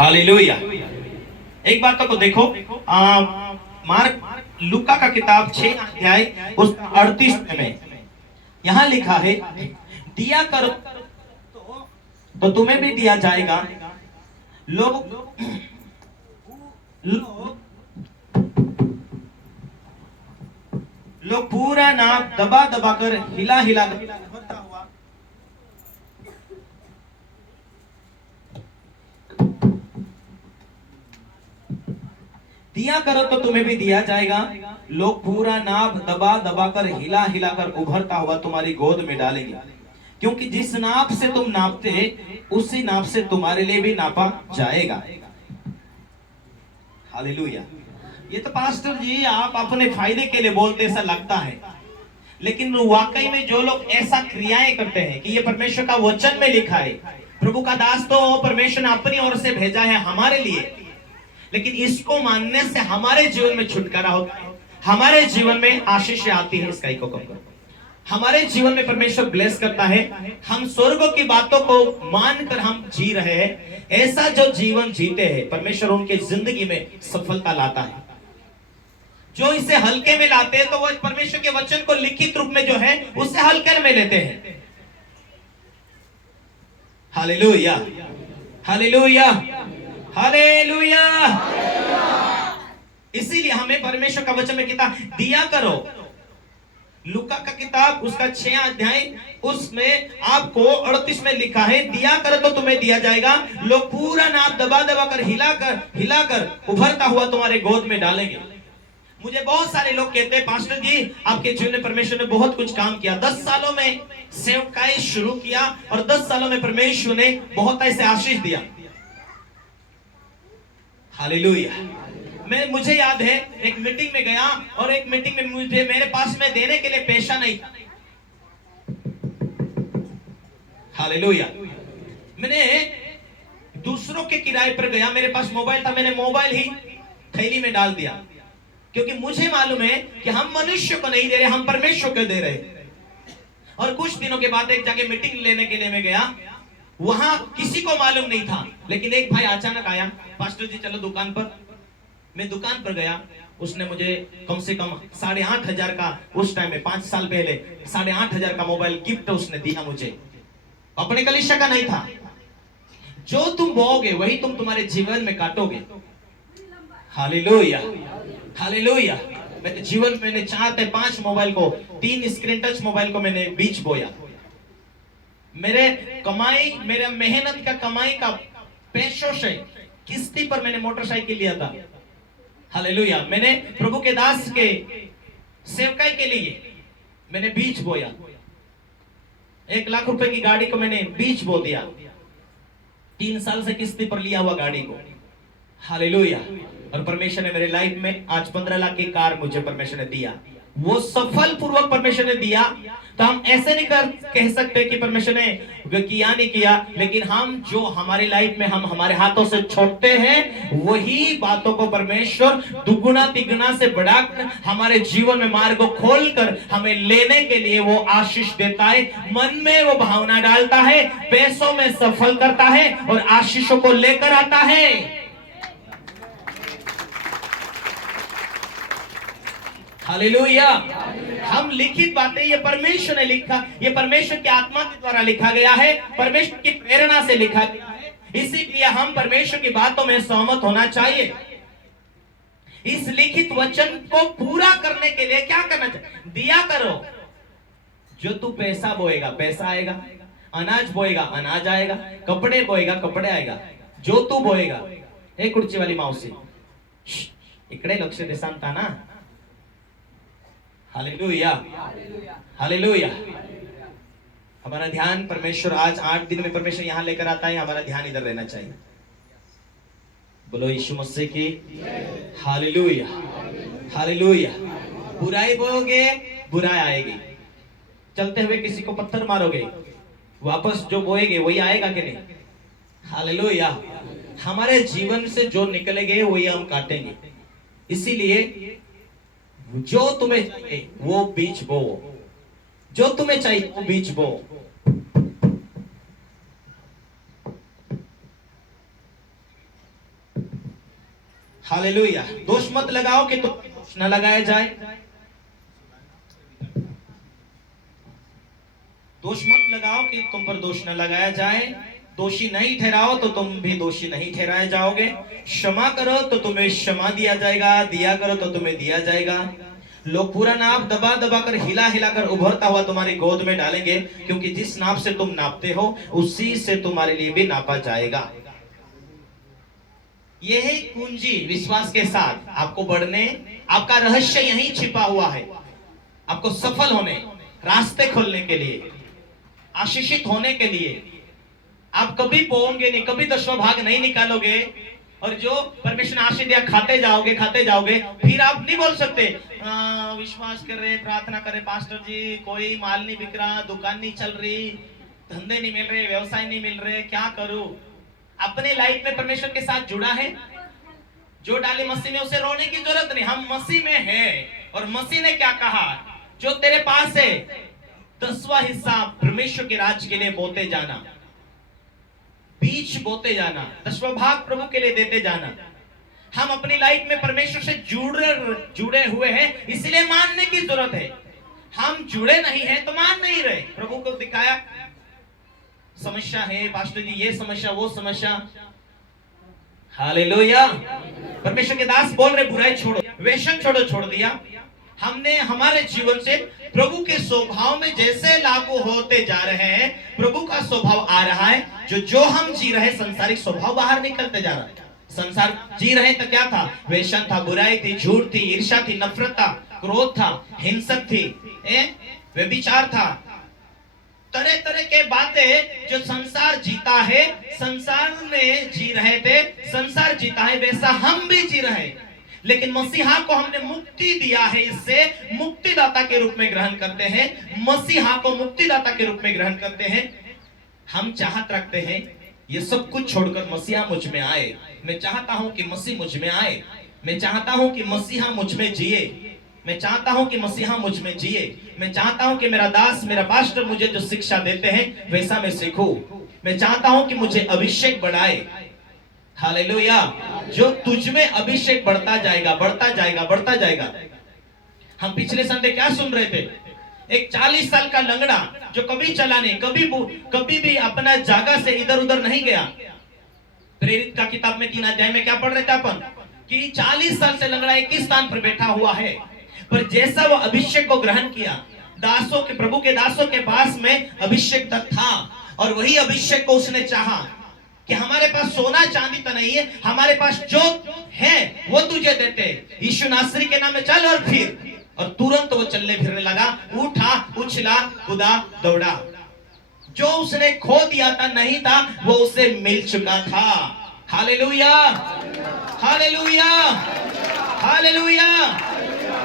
Hallelujah. एक बात को देखो, मार्क लूका का किताब 6 अध्याय उस 38 में यहाँ लिखा है, दिया करो तो तुम्हें भी दिया जाएगा, लोग लोग लोग पूरा नाप दबा दबा कर हिला हिला कर भरता हुआ दिया करो तो तुम्हें भी दिया जाएगा, लोग पूरा नाप दबा दबा कर हिला हिला कर उभरता हुआ तुम्हारी गोद में डालेंगे, क्योंकि जिस नाप से तुम नापते उसी नाप से तुम्हारे लिए भी नापा जाएगा। हालेलुया। ये तो पास्टर जी आप अपने फायदे के लिए बोलते ऐसा लगता है, लेकिन वाकई में जो लोग ऐसा क्रियाएं करते हैं कि ये परमेश्वर का वचन में लिखा है, प्रभु का दास तो परमेश्वर ने अपनी ओर से भेजा है हमारे लिए, लेकिन इसको मानने से हमारे जीवन में छुटकारा होता है, हमारे जीवन में आशीष आती है। इसका एक हुक्म, हमारे जीवन में परमेश्वर ब्लेस करता है, हम स्वर्गों की बातों को मानकर हम जी रहे हैं। ऐसा जो जीवन जीते हैं परमेश्वर उनके जिंदगी में सफलता लाता है। जो इसे हल्के में लाते हैं तो वो परमेश्वर के वचन को लिखित रूप में जो है उसे हल्के में लेते हैं। Hallelujah, hallelujah, hallelujah. इसीलिए हमें परमेश्वर का वचन में किताब दिया करो, लूका का किताब उसका 6 अध्याय उसमें आपको 38 में लिखा है, दिया करो तो तुम्हें दिया जाएगा, लोग पूरा नाप दबा दबा कर हिलाकर उभरता हुआ तुम्हारे गोद में डालेंगे। मुझे बहुत सारे लोग कहते हैं, पास्टर जी आपके जीवन में परमेश्वर ने बहुत कुछ काम किया, 10 सालों में सेवकाई शुरू किया और 10 सालों में परमेश्वर ने बहुत ऐसे आशीष दिया। हालेलुया। मुझे याद है एक मीटिंग में गया और एक मीटिंग में मेरे पास में देने के लिए पैसा नहीं था। हालेलुया। मैंने दूसरों के किराए पर गया, मेरे पास मोबाइल था, मैंने मोबाइल ही थैली में डाल दिया, क्योंकि मुझे मालूम है कि हम मनुष्य को नहीं दे रहे, हम परमेश्वर को दे रहे। और कुछ दिनों के बाद एक जगह मीटिंग लेने के लिए मैं गया, वहां किसी को मालूम नहीं था, लेकिन एक भाई अचानक आया, पास्टर जी चलो दुकान पर। मैं दुकान पर गया, उसने मुझे कम से कम 8,500 का, उस टाइम में 5 साल पहले 8,500 का मोबाइल गिफ्ट उसने दिया मुझे, अपने कलीसिया का नहीं था। जो तुम बोओगे वही तुम तुम्हारे जीवन में काटोगे। Hallelujah, hallelujah. मैं तो जीवन में मैंने 5 मोबाइल को, 3 स्क्रीन टच मोबाइल को मैंने बीच बोया। मेरे कमाई, मेरा मेहनत का कमाई का पैसों से किस्ती पर मैंने मोटरसाइकिल लिया था। हालेलुया। मैंने प्रभु के दास के सेवकाई के लिए मैंने बीज बोया, 1 लाख रुपए की गाड़ी को मैंने बीज बो दिया, 3 साल से किस्ती पर लिया हुआ गाड़ी को। हालेलुया। और परमेश्वर ने मेरे लाइफ में आज 15 लाख की कार मुझे परमेश्वर ने दिया, वो सफल पूर्वक परमेश्वर ने दिया। तो हम ऐसे नहीं कह सकते कि परमेश्वर ने किया नहीं किया, लेकिन हम जो हमारी लाइफ में हम हमारे हाथों से छोड़ते हैं वही बातों को परमेश्वर दुगुना तिगुना से बढ़ाकर हमारे जीवन में मार्ग को खोलकर हमें लेने के लिए वो आशीष देता है। मन में वो भावना डालता है, पैसों में सफल करता है और आशीषों को लेकर आता है। हालेलुया। हम लिखित बातें, ये परमेश्वर ने लिखा, ये परमेश्वर की आत्मा के द्वारा लिखा गया है, परमेश्वर की प्रेरणा से लिखा गया है। इसीलिए हम परमेश्वर की बातों में सहमत होना चाहिए। इस लिखित वचन को पूरा करने के लिए क्या करना चाहिए? दिया करो। जो तू पैसा बोएगा पैसा आएगा, अनाज बोएगा अनाज आएगा, कपड़े बोएगा कपड़े आएगा। जो तू बोएगा, एक खुर्ची वाली मावशी इकडे लक्ष दे, सांगता ना। Hallelujah, hallelujah. हमारा ध्यान परमेश्वर आज 8 दिन में परमेश्वर यहां लेकर आता है, हमारा ध्यान इधर रहना चाहिए। बोलो यीशु मसीह की हालेलुया, हालेलुया। बुराई बोओगे बुराई आएगी, चलते हुए किसी को पत्थर मारोगे, वापस जो बोएगे वही आएगा कि नहीं? हालेलुया। हमारे जीवन से जो निकलेंगे वही हम काटेंगे। इसीलिए जो तुम्हें चाहिए वो बीज बो, जो तुम्हें चाहिए वो बीज बो। हालेलुया। दोष मत लगाओ कि तुम दोष न लगाया जाए। दोष मत लगाओ कि तुम पर दोष न लगाया जाए। दोषी नहीं ठहराओ तो तुम भी दोषी नहीं ठहराए जाओगे। क्षमा करो तो तुम्हें क्षमा दिया जाएगा, दिया करो तो तुम्हें दिया जाएगा। लोग पूरा नाप दबा दबा कर हिला हिला कर उभरता हुआ तुम्हारी गोद में डालेंगे, क्योंकि जिस नाप से तुम नापते हो उसी से तुम्हारे लिए भी नापा जाएगा। यह है कुंजी विश्वास के साथ आपको बढ़ने, आपका रहस्य यहीं छिपा हुआ है। आपको सफल होने, रास्ते खोलने के लिए, आशीषित होने के लिए। आप कभी पोओगे नहीं, कभी दसवां भाग नहीं निकालोगे, और जो परमेश्वर ने आशीष दिया खाते जाओगे खाते जाओगे। फिर आप नहीं बोल सकते विश्वास कर रहे, प्रार्थना करे पास्टर जी, कोई माल नहीं बिक रहा, दुकान नहीं चल रही, धंधे नहीं मिल रहे, व्यवसाय नहीं मिल रहे, क्या करूं। अपने लाइफ में परमेश्वर के साथ जुड़ा है, जो डाली मसीह में, उसे रोने की जरूरत नहीं। हम मसीह में है, और मसीह ने क्या कहा, जो तेरे पास है 10वां हिस्सा परमेश्वर के राज के लिए बोते जाना, बीज बोते जाना, 10वां भाग प्रभु के लिए देते जाना। हम अपनी लाइफ में परमेश्वर से जुड़े हुए हैं, इसलिए मानने की जरूरत है। हम जुड़े नहीं हैं तो मान नहीं रहे। प्रभु को दिखाया समस्या है पास्टर जी, ये समस्या वो समस्या। हालेलुया। परमेश्वर के दास बोल रहे बुराई छोड़ो, व्यसन छोड़ो, छोड़ दिया। हमने हमारे जीवन से प्रभु के स्वभाव में जैसे लागू होते जा रहे हैं, प्रभु का स्वभाव आ रहा है। जो हम जी रहे संसारिक स्वभाव बाहर निकलते जा रहा है। संसार जी रहे तो क्या था, व्यसन था, बुराई थी, झूठ थी, ईर्ष्या थी, नफरत था, क्रोध था, हिंसक थी, व्यभिचार था, तरह तरह के बातें जो संसार जीता है, संसार में जी रहे थे, संसार जीता है वैसा हम भी जी रहे हैं। लेकिन मसीहा को हमने मुक्ति दिया है, इससे मुक्तिदाता के रूप में ग्रहण करते हैं। मसीहा को मुक्तिदाता के रूप में ग्रहण करते हैं। हम चाहत रखते हैं ये सब कुछ छोड़कर मसीहा मुझ में आए। मैं चाहता हूं कि मसीह मुझ में आए। मैं चाहता हूं कि मसीहा मुझ में जिए। मैं चाहता हूं कि मसीहा मुझ में जिए। मैं चाहता हूं कि मेरा दास, मेरा पास्टर मुझे जो शिक्षा देते हैं वैसा मैं सीखूं। मैं चाहता हूं कि मुझे अभिषेक बढ़ाए। हालेलुया। जो तुझ में अभिषेक बढ़ता जाएगा, बढ़ता जाएगा, बढ़ता जाएगा। हम पिछले संडे क्या सुन रहे थे, एक 40 साल का लंगड़ा जो कभी चला नहीं, कभी भी अपना जगह से इधर उधर नहीं गया। प्रेरित का किताब में 3 अध्याय में क्या पढ़ रहे थे अपन, कि 40 साल से लंगड़ा एक ही स्थान पर बैठा हुआ है, पर जैसा वो अभिषेक को ग्रहण किया, दासों के, प्रभु के दासों के पास में अभिषेक तक था, और वही अभिषेक को उसने चाहा कि हमारे पास सोना चांदी तो नहीं है, हमारे पास जो है वो तुझे देते। यीशु नासरी के नाम में चल, और फिर, और तुरंत वो चलने फिरने लगा, उठा, उछला, कूदा, दौड़ा। जो उसने खो दिया था, नहीं था, वो उसे मिल चुका था। Hallelujah, hallelujah, hallelujah.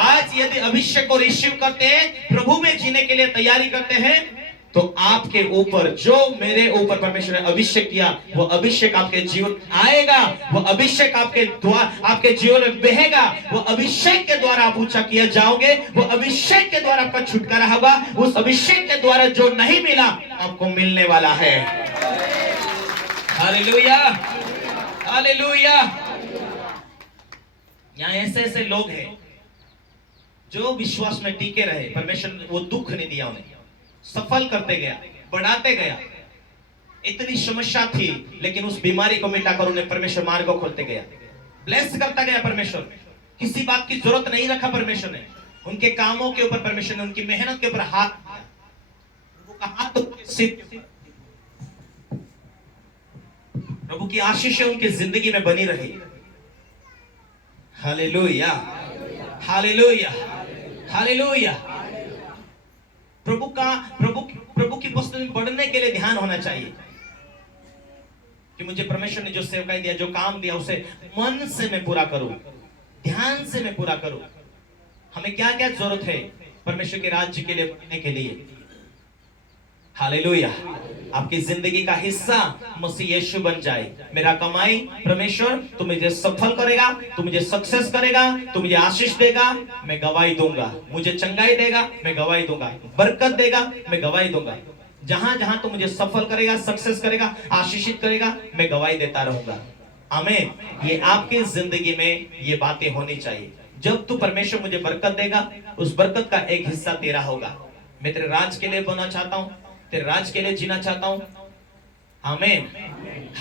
आज यदि अभिषेक को रिसीव करते हैं, प्रभु में जीने के लिए तैयारी करते हैं, तो आपके ऊपर, जो मेरे ऊपर परमेश्वर ने अभिषेक किया, वो अभिषेक आपके जीवन आएगा। वो अभिषेक आपके जीवन में बहेगा। वो अभिषेक के द्वारा आप ऊंचा किया जाओगे। वो अभिषेक के द्वारा आपका छुटकारा होगा। उस अभिषेक के द्वारा जो नहीं मिला आपको मिलने वाला है। Hallelujah, hallelujah. यहाँ ऐसे ऐसे लोग हैं जो विश्वास में टिके रहे। परमेश्वर ने वो दुख नहीं दिया, उन्हें सफल करते गया, बढ़ाते गया। इतनी समस्या थी, लेकिन उस बीमारी को मिटाकर उन्हें परमेश्वर मार्ग को खोलते गया, ब्लेस करता गया। परमेश्वर किसी बात की जरूरत नहीं रखा। परमेश्वर ने उनके कामों के ऊपर, परमेश्वर ने उनकी मेहनत के ऊपर हाथ, प्रभु की आशीष उनकी जिंदगी में बनी रही। Hallelujah, hallelujah, hallelujah. प्रभु की वस्तु में बढ़ने के लिए ध्यान होना चाहिए कि मुझे परमेश्वर ने जो सेवकाई दिया, जो काम दिया, उसे मन से मैं पूरा करूं, ध्यान से मैं पूरा करूं। हमें क्या क्या जरूरत है परमेश्वर के राज्य के लिए बढ़ने के लिए। हालेलुया। आपकी जिंदगी का हिस्सा मसीह यीशु बन जाए। मेरा कमाई परमेश्वर तू मुझे सफल करेगा, तू मुझे सक्सेस करेगा, तू मुझे आशीष देगा, मैं गवाही दूंगा। मुझे चंगाई देगा, मैं गवाही दूंगा। बरकत देगा, मैं गवाही दूंगा। जहां जहां तू मुझे सफल करेगा, सक्सेस करेगा, आशीषित करेगा, मैं गवाही देता रहूंगा। आमीन। ये आपकी जिंदगी में ये बातें होनी चाहिए। जब तू परमेश्वर मुझे बरकत देगा, उस बरकत का एक हिस्सा तेरा होगा। मैं तेरे राज के लिए बोलना चाहता हूं, तेरे राज के लिए जीना चाहता हूं। आमीन।